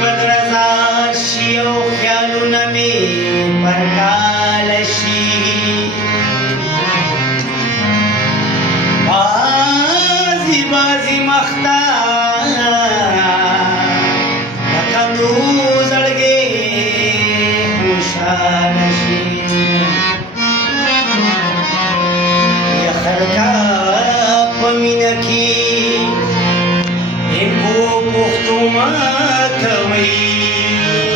بدرزار شي او خیالونه مې پرکاله شي بازي بازي مخته لکندو زړګې خوشحاله شي یا خلکه په مینه کې پښتو ما کوي